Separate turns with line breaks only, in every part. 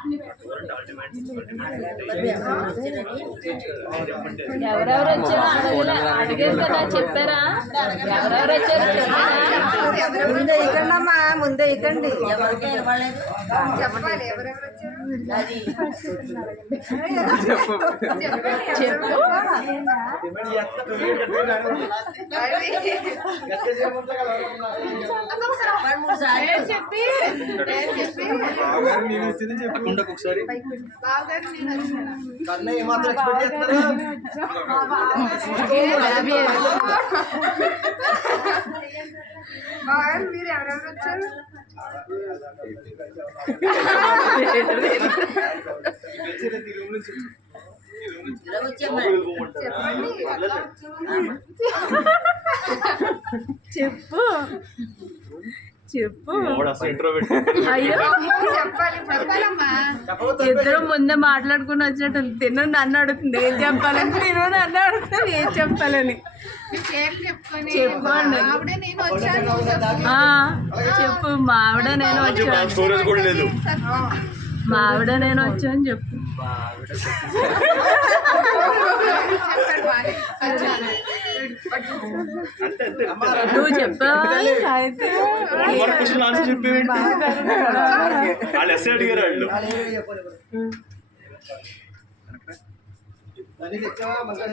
అన్ని ఎవరెవరు వచ్చారో అడగలే అడిగారు కదా చెప్పారా ఎవరెవరు వచ్చారో చెప్పారా
ముందే ఇక్కడమ్మా ముందే చెప్పాలి ఎవరెవరు
అది
చెప్పు
ఒకసారి.
బావగారు నేను
ఎక్స్పెక్ట్ చేస్తారా
బావగారు మీరు ఎవరెవరు వచ్చారు
ఇలా
చెప్పు. చెప్పు. అయ్యో. ఇద్దరు ముందే మాట్లాడుకుని వచ్చినట్టు తిను నన్ను అడుగుతుంది ఏం చెప్పాలని తిను నన్ను అడుగుతుంది ఏం చెప్పాలని.
మీ పేరు చెప్పుకొని
చెప్పండి.
ఆవిడే నేను వచ్చాను చెప్పు.
ఆ, చెప్పు. మా ఆవిడ నేను వచ్చాను.
స్టోరేజ్ కూడా లేదు.
మా ఆవిడ నేను వచ్చాను. చెప్పు.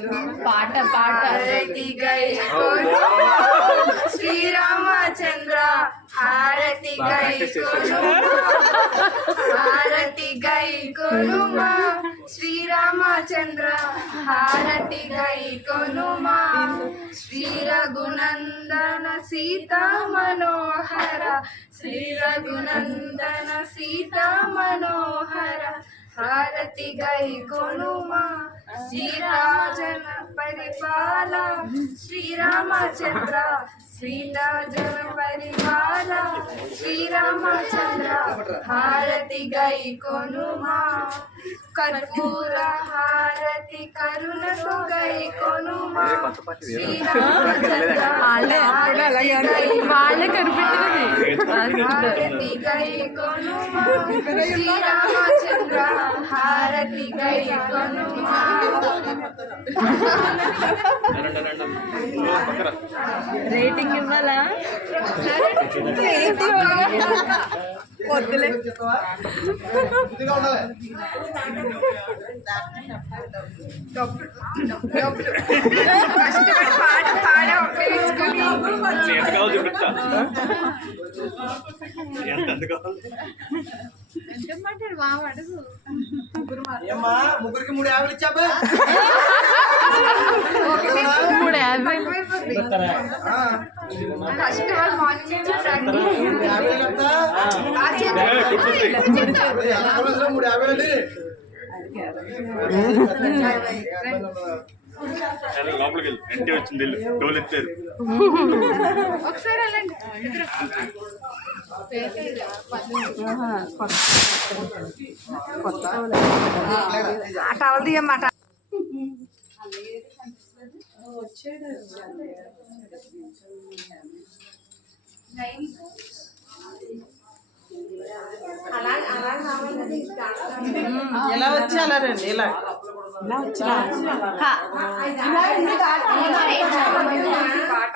నువ్వు పాట పాట.
శ్రీరామచంద్ర హారతి గై కొనుమా శ్రీరామచంద్ర హారతి గై కొనుమా. శ్రీ రఘునందన సీతా మనోహర శ్రీ రఘునందన సీతా మనోహర హారతి గై కొనుమా. శ్రీరామజన పరిపాల శ్రీరామచంద్ర శ్రీరాజన పరిపాల శ్రీరామచంద్ర హారతి గై కొనుమా కర్పూర హారతి కరుణతో గై కొనుమా శ్రీరామచంద్ర హారతి గై కొనుమా శ్రీరామచంద్ర హారతి గై కొనుమా
రేటింగ్ ఇవ్వాలా? వద్దులే.
కావాలో చూపిస్తా. ఎంత కావాలి? ముగ్గురికి మూడు యాభై ఇచ్చాబా
మూడు యాభై.
మూడు యాభై అండి. లోపలికి వెళ్ళి. ఎంటే వచ్చింది డోలు ఎత్తారు.
ఒకసారి వెళ్ళండి అట అవదీయమాట
ఎలా వచ్చి అలా రండి ఇలా.
పాట